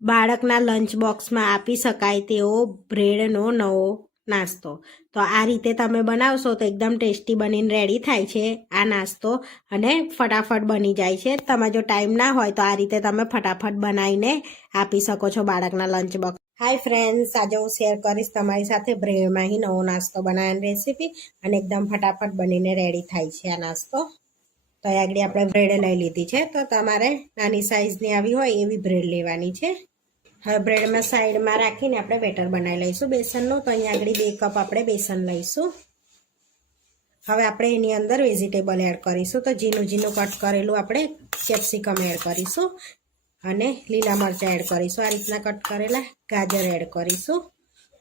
બાળકના લંચ બોક્સમાં આપી શકાય તેવો બ્રેડનો નવો નાસ્તો. તો આ રીતે તમે બનાવશો તો એકદમ ટેસ્ટી બનીને રેડી થાય છે આ નાસ્તો, અને ફટાફટ બની જાય છે. તમે જો ટાઈમ ના હોય તો આ રીતે તમે ફટાફટ બનાવીને આપી શકો છો બાળકના લંચ બોક્સ. હાય ફ્રેન્ડ્સ, આજે હું શેર કરીશ તમારી સાથે બ્રેડમાં નવો નાસ્તો બનાવવાની રેસીપી, અને એકદમ ફટાફટ બનીને રેડી થાય છે આ નાસ્તો. તો આગળ આપણે બ્રેડ લઈ લીધી છે, તો તમારે નાની સાઈઝની આવી હોય એવી બ્રેડ લેવાની છે. હવે બ્રેડમાં સાઈડમાં રાખીને આપણે બેટર બનાવી લઈશું બેસનનું. તો અહીંયા આગળ 2 કપ આપણે બેસન લઈશું. હવે આપણે એની અંદર વેજીટેબલ એડ કરીશું. તો ઝીણું ઝીણું કટ કરેલું આપણે કેપ્સિકમ એડ કરીશું, અને લીલા મરચાં એડ કરીશું. આ રીતના કટ કરેલા ગાજર એડ કરીશું,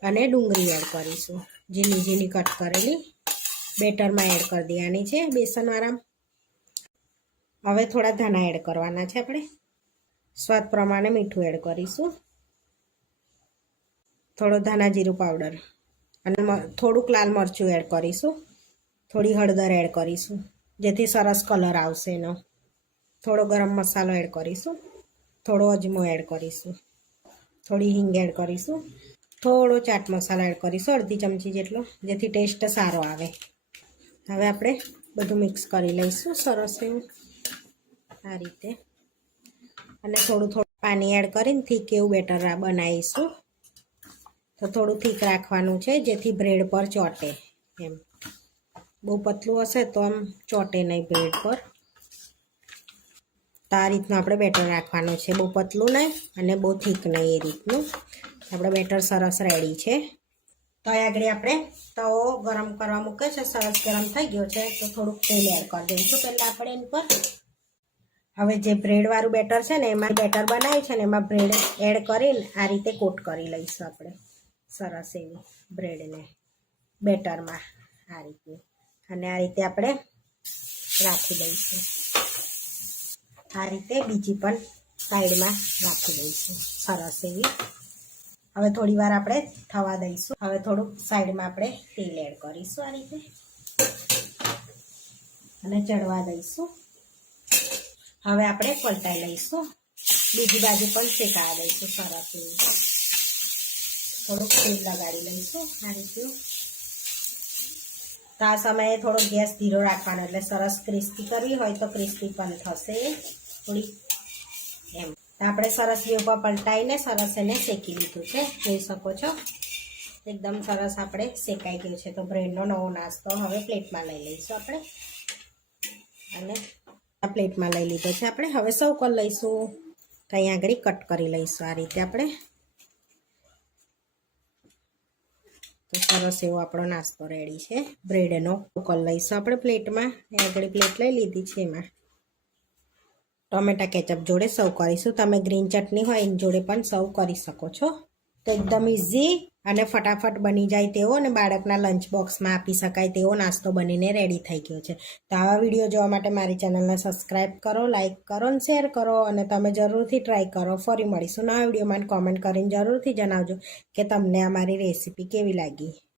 અને ડુંગળી એડ કરીશું ઝીણી ઝીણી કટ કરેલી. બેટરમાં એડ કરી દેવાની છે બેસનવાળા. હવે થોડા ધાણા એડ કરવાના છે આપણે. સ્વાદ પ્રમાણે મીઠું એડ કરીશું, થોડો ધાણા જીરું પાવડર, અને થોડુંક લાલ મરચું એડ કરીશું. થોડી હળદર એડ કરીશું જેથી સરસ કલર આવશે એનો. થોડો ગરમ મસાલો એડ કરીશું, થોડો અજમો એડ કરીશું, થોડી હિંગ એડ કરીશું, થોડો ચાટ મસાલો એડ કરીશું અડધી ચમચી જેટલો, જેથી ટેસ્ટ સારો આવે. હવે આપણે બધું મિક્સ કરી લઈશું સરસ એવું આ રીતે, અને થોડું પાણી એડ કરીને થીક એવું બેટર બનાવીશું. તો થોડું થીક રાખવાનું છે જેથી બ્રેડ પર ચોટે એમ. બહુ પતલું હશે તો આમ ચોટે નહીં બ્રેડ પર. તો આ રીતનું આપણે બેટર રાખવાનું છે, બહુ પતલું નહીં અને બહુ થીક નહીં, એ રીતનું. આપણે બેટર સરસ રેડી છે. તો આગળ આપણે તવો ગરમ કરવા મૂકે છે, સરસ ગરમ થઈ ગયો છે. તો થોડુંક તેલ એડ કરી દઈશું પહેલાં આપણે એની પર. હવે જે બ્રેડવાળું બેટર છે ને એમાં બેટર બનાવી છે ને એમાં બ્રેડ એડ કરીને આ રીતે કોટ કરી લઈશું આપણે સરસ એવી બ્રેડને બેટરમાં આ રીતે. અને આ રીતે આપણે રાખી દઈશું. આ રીતે બીજી પણ સાઈડમાં રાખી દઈશું સરસ એવી. હવે થોડી વાર આપણે થવા દઈશું. હવે થોડુંક સાઈડમાં આપણે તેલ એડ કરીશું આ રીતે, અને ચડવા દઈશું. હવે આપણે પલટાઈ લઈશું, બીજી બાજુ પણ શેકાવા દઈશું સરસ એવી. થોડુંક તેલ લગાડી લઈશું આ રીતે. તો આ સમયે થોડો ગેસ ધીરો રાખવાનો, એટલે સરસ ક્રિસ્પી કરવી હોય તો ક્રિસ્પી પણ થશે થોડી એમ. તો આપણે સરસ બે ઉપર પલટાઈને સરસ એને શેકી લીધું છે, જોઈ શકો છો એકદમ સરસ આપણે શેકાઈ ગયું છે. તો બ્રેડનો નવો નાસ્તો હવે પ્લેટમાં લઈ લઈશું આપણે, અને આ પ્લેટમાં લઈ લીધો છે આપણે. હવે સર્વ કરી લઈશું. તો અહીંયા આગળ કટ કરી લઈશું આ રીતે આપણે. તો સરસ એવો આપણો નાસ્તો રેડી છે બ્રેડનો. કરી લઈશું આપણે પ્લેટમાં. આગળ પ્લેટ લઈ લીધી છે, એમાં ટોમેટા કેચઅપ જોડે સર્વ કરીશું. તમે ગ્રીન ચટણી હોય એની જોડે પણ સર્વ કરી શકો છો. તો એકદમ ઇઝી અને ફટાફટ બની જાય તેવો, અને બાળકના લંચ બોક્સમાં આપી શકાય તેવો નાસ્તો બનીને રેડી થઈ ગયો છે. તો આવા વિડીયો જોવા માટે મારી ચેનલને સબસ્ક્રાઈબ કરો, લાઇક કરો અને શેર કરો, અને તમે જરૂરથી ટ્રાય કરો. ફરી મળીશું નવા વિડીયોમાં. કોમેન્ટ કરીને જરૂરથી જણાવજો કે તમને અમારી રેસીપી કેવી લાગી.